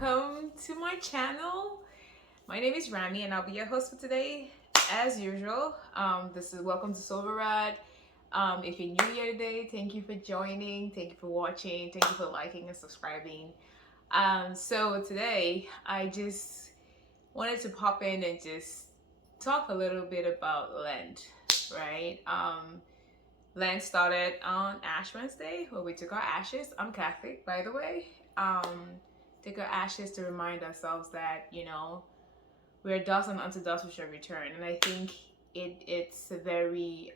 welcome to my channel. My name is Rami and I'll be your host for today. As usual, this is welcome to Silverad. If you're new here today, thank you for joining, thank you for watching, thank you for liking and subscribing. So today I just wanted to pop in and just talk a little bit about Lent, right? Lent started on Ash Wednesday, where we took our ashes. I'm Catholic, by the way. Took our ashes to remind ourselves that, we're dust and unto dust we shall return. And I think it's a very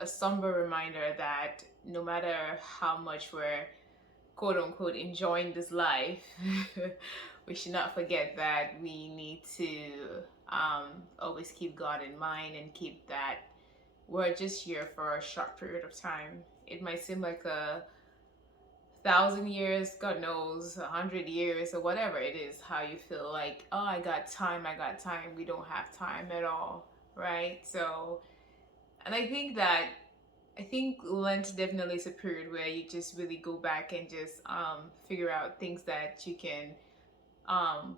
a somber reminder that no matter how much we're quote unquote enjoying this life, we should not forget that we need to always keep God in mind and keep that we're just here for a short period of time. It might seem like 1,000 years, God knows, 100 years, or whatever it is, how you feel like, oh, I got time, I got time. We don't have time at all, right? So, and I think Lent definitely is a period where you just really go back and just figure out things that you can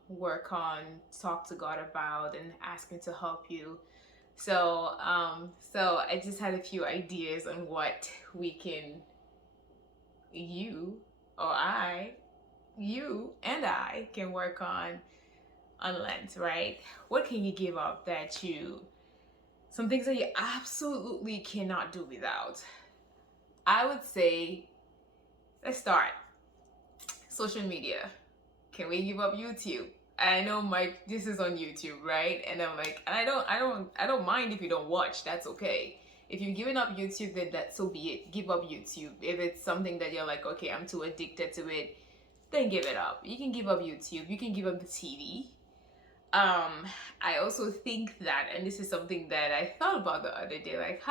work on, talk to God about, and ask Him to help you. So I just had a few ideas on what we can, you or I, you and I can work on Lent, right? What can you give up that some things that you absolutely cannot do without? I would say, let's start. Social media. Can we give up YouTube? I know this is on YouTube, right? And I'm like, and I don't mind if you don't watch. That's okay. If you've given up YouTube, then so be it. Give up YouTube. If it's something that you're like, okay, I'm too addicted to it, then give it up. You can give up YouTube. You can give up the TV. I also think that, and this is something that I thought about the other day, like,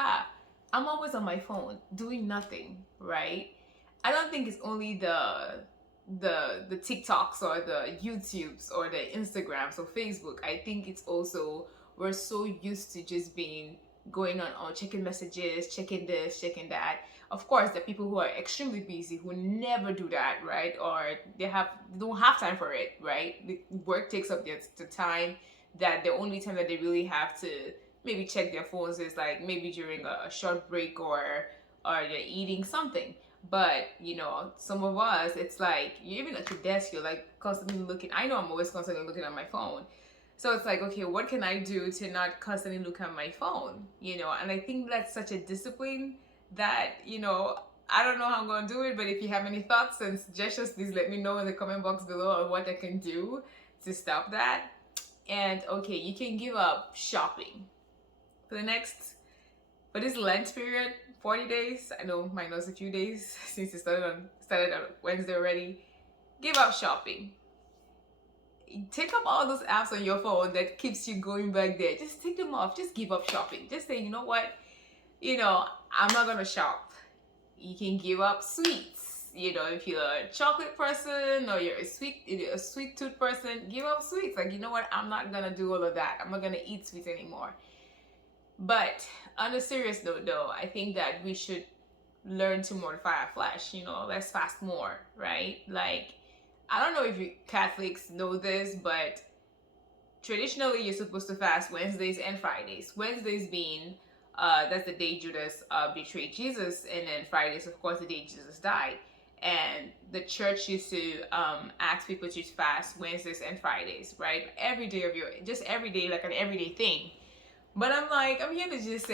I'm always on my phone doing nothing, right? I don't think it's only the TikToks or the YouTubes or the Instagrams or Facebook. I think it's also we're so used to just being going on checking messages, checking this, checking that. Of course, there are people who are extremely busy who never do that, right? Or they don't have time for it, right? The work takes up the time that the only time that they really have to maybe check their phones is like maybe during a short break or they're eating something. But some of us, it's like you're even at your desk, you're like constantly looking. I know I'm always constantly looking at my phone. So it's like, okay, what can I do to not constantly look at my phone? And I think that's such a discipline that, I don't know how I'm going to do it, but if you have any thoughts and suggestions, please let me know in the comment box below on what I can do to stop that. And okay, you can give up shopping for for this Lent period, 40 days. I know minus a few days since it started on Wednesday already. Give up shopping. Take up all those apps on your phone that keeps you going back there. Just take them off. Just give up shopping. Just say, you know what? I'm not gonna shop. You can give up sweets. If you're a chocolate person or you're a sweet tooth person, give up sweets. Like, you know what? I'm not gonna do all of that. I'm not gonna eat sweets anymore. But on a serious note, though, I think that we should learn to mortify our flesh. Let's fast more, right? Like, I don't know if you Catholics know this, but traditionally you're supposed to fast Wednesdays and Fridays. Wednesdays being that's the day Judas betrayed Jesus, and then Fridays, of course, the day Jesus died. And the church used to ask people to fast Wednesdays and Fridays, right? Every day just every day, like an everyday thing. But I'm here to just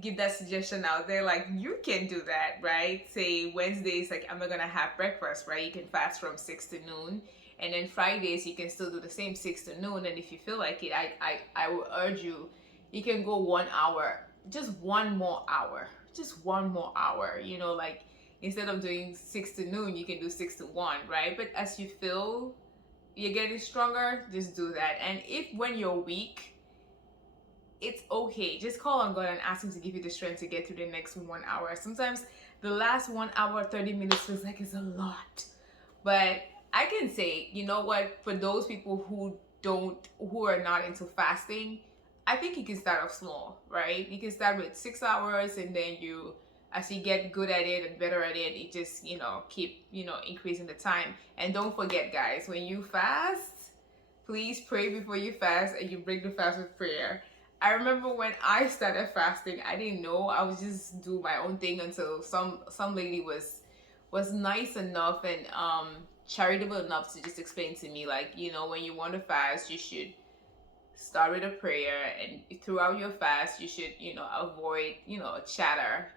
give that suggestion out there. Like, you can do that, right? Say Wednesdays, like, I'm not gonna have breakfast, right? You can fast from 6 to noon. And then Fridays, you can still do the same 6 to noon. And if you feel like it, I will urge you can go 1 hour, just one more hour, like, instead of doing 6 to noon, you can do 6 to 1, right? But as you feel you're getting stronger, just do that. And when you're weak, it's okay. Just call on God and ask Him to give you the strength to get through the next 1 hour. Sometimes the last 1 hour, 30 minutes feels like it's a lot. But I can say, you know what, for those people who are not into fasting, I think you can start off small, right? You can start with 6 hours and then you as you get good at it and better at it, it just, keep, increasing the time. And don't forget, guys, when you fast, please pray before you fast, and you break the fast with prayer. I remember when I started fasting, I didn't know. I was just do my own thing until some lady was nice enough and charitable enough to just explain to me, like, when you want to fast, you should start with a prayer, and throughout your fast you should, avoid, chatter.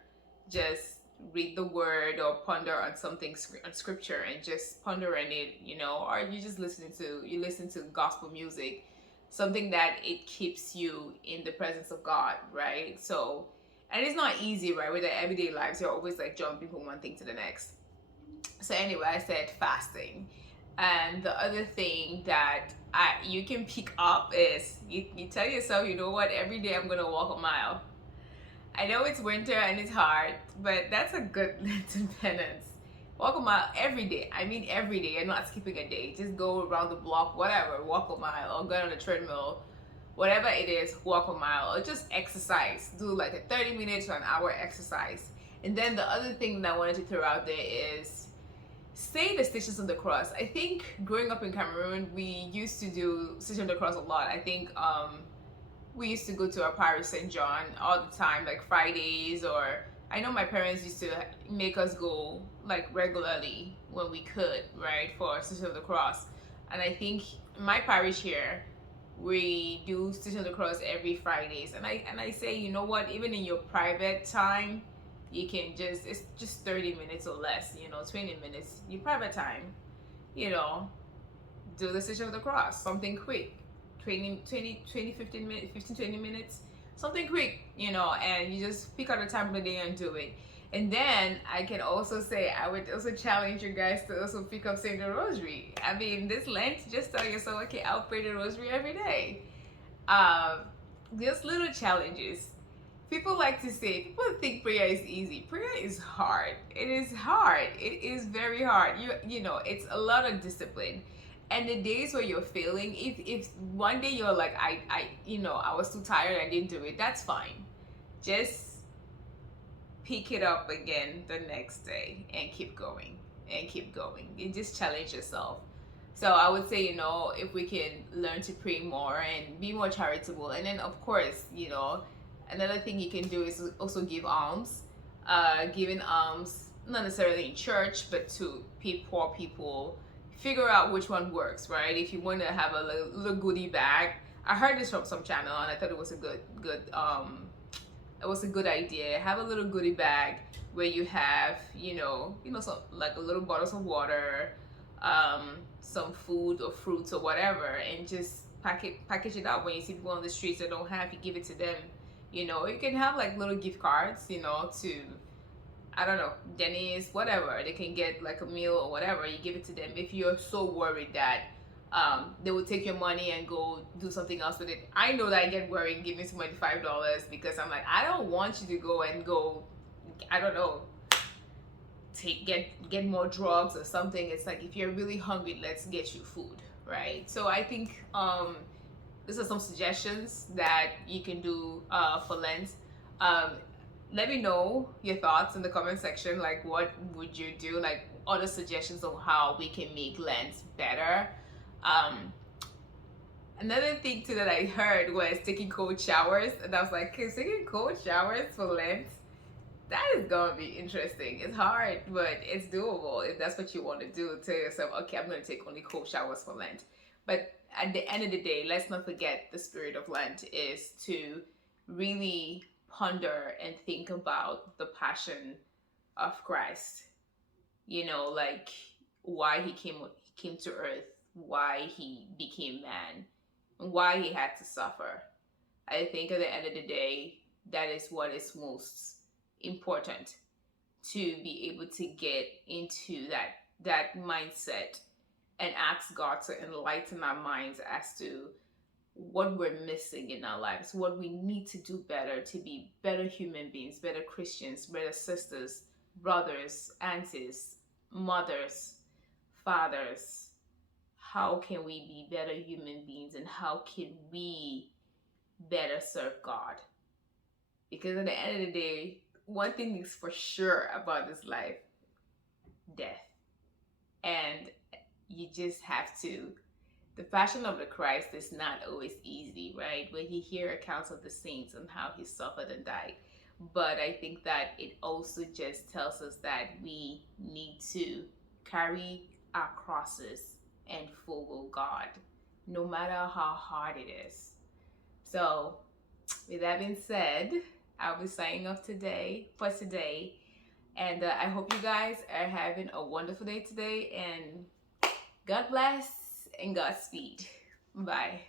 Just read the word or ponder on something, on scripture, and just ponder on it, or you listen to gospel music, something that it keeps you in the presence of God, right? So, and it's not easy, right? With the everyday lives, you're always like jumping from one thing to the next. So anyway, I said fasting. And the other thing that you can pick up is you tell yourself, you know what, every day I'm gonna walk a mile. I know it's winter and it's hard, but that's a good Lenten penance. Walk a mile every day. I mean every day. I'm not skipping a day. Just go around the block, whatever. Walk a mile or go on a treadmill. Whatever it is, walk a mile or just exercise. Do like a 30 minutes to an hour exercise. And then the other thing that I wanted to throw out there is say the Stations of the Cross. I think growing up in Cameroon, we used to do Stations of the Cross a lot. I think we used to go to our parish St. John all the time, like Fridays, or I know my parents used to make us go like regularly when we could, right, for Stations of the Cross. And I think my parish here, we do Stations of the Cross every Fridays. And I say, you know what, even in your private time, you can it's just 30 minutes or less, 20 minutes, your private time, you know, do the Station of the Cross, something quick, 15 minutes, 15, 20 minutes, something quick, and you just pick out a time of the day and do it. And then I can also say, I would also challenge you guys to also pick up saying the rosary. I mean, this Lent, just tell yourself, okay, I'll pray the rosary every day. Just little challenges. People like to say, people think prayer is easy. Prayer is hard. It is hard. It is very hard. It's a lot of discipline. And the days where you're failing, if one day you're like, I was too tired, I didn't do it, that's fine. Just pick it up again the next day and keep going and keep going. You just challenge yourself. So I would say, if we can learn to pray more and be more charitable, and then of course, another thing you can do is also give alms. Giving alms, not necessarily in church, but to poor people. Figure out which one works, right? If you want to have a little goodie bag, I heard this from some channel and I thought it was a good idea. Have a little goodie bag where you have, some like a little bottles of water, some food or fruits or whatever, and just package it up. When you see people on the streets that don't have, you give it to them. You can have like little gift cards, to, I don't know, Denny's, whatever. They can get like a meal or whatever. You give it to them if you're so worried that they will take your money and go do something else with it. I know that I get worried giving somebody $5 because I'm like, I don't want you to go, I don't know, get more drugs or something. It's like, if you're really hungry, let's get you food, right? So I think these are some suggestions that you can do for Lent. Let me know your thoughts in the comment section. Like, what would you do? Like, other suggestions on how we can make Lent better. Another thing too that I heard was taking cold showers, and I was like, okay, taking cold showers for Lent, that is gonna be interesting. It's hard, but it's doable if that's what you want to do. Tell yourself, okay, I'm gonna take only cold showers for Lent. But at the end of the day, let's not forget the spirit of Lent is to really ponder and think about the passion of Christ. Like why he came to earth, why he became man, and why he had to suffer. I think at the end of the day, that is what is most important, to be able to get into that mindset and ask God to enlighten our minds as to what we're missing in our lives, what we need to do better to be better human beings, better Christians, better sisters, brothers, aunties, mothers, fathers. How can we be better human beings, and how can we better serve God? Because at the end of the day, one thing is for sure about this life: death. And you just have to. The Passion of the Christ is not always easy, right? When you hear accounts of the saints and how he suffered and died. But I think that it also just tells us that we need to carry our crosses and follow God, no matter how hard it is. So, with that being said, I'll be signing off today for today. And I hope you guys are having a wonderful day today. And God bless and Godspeed. Bye.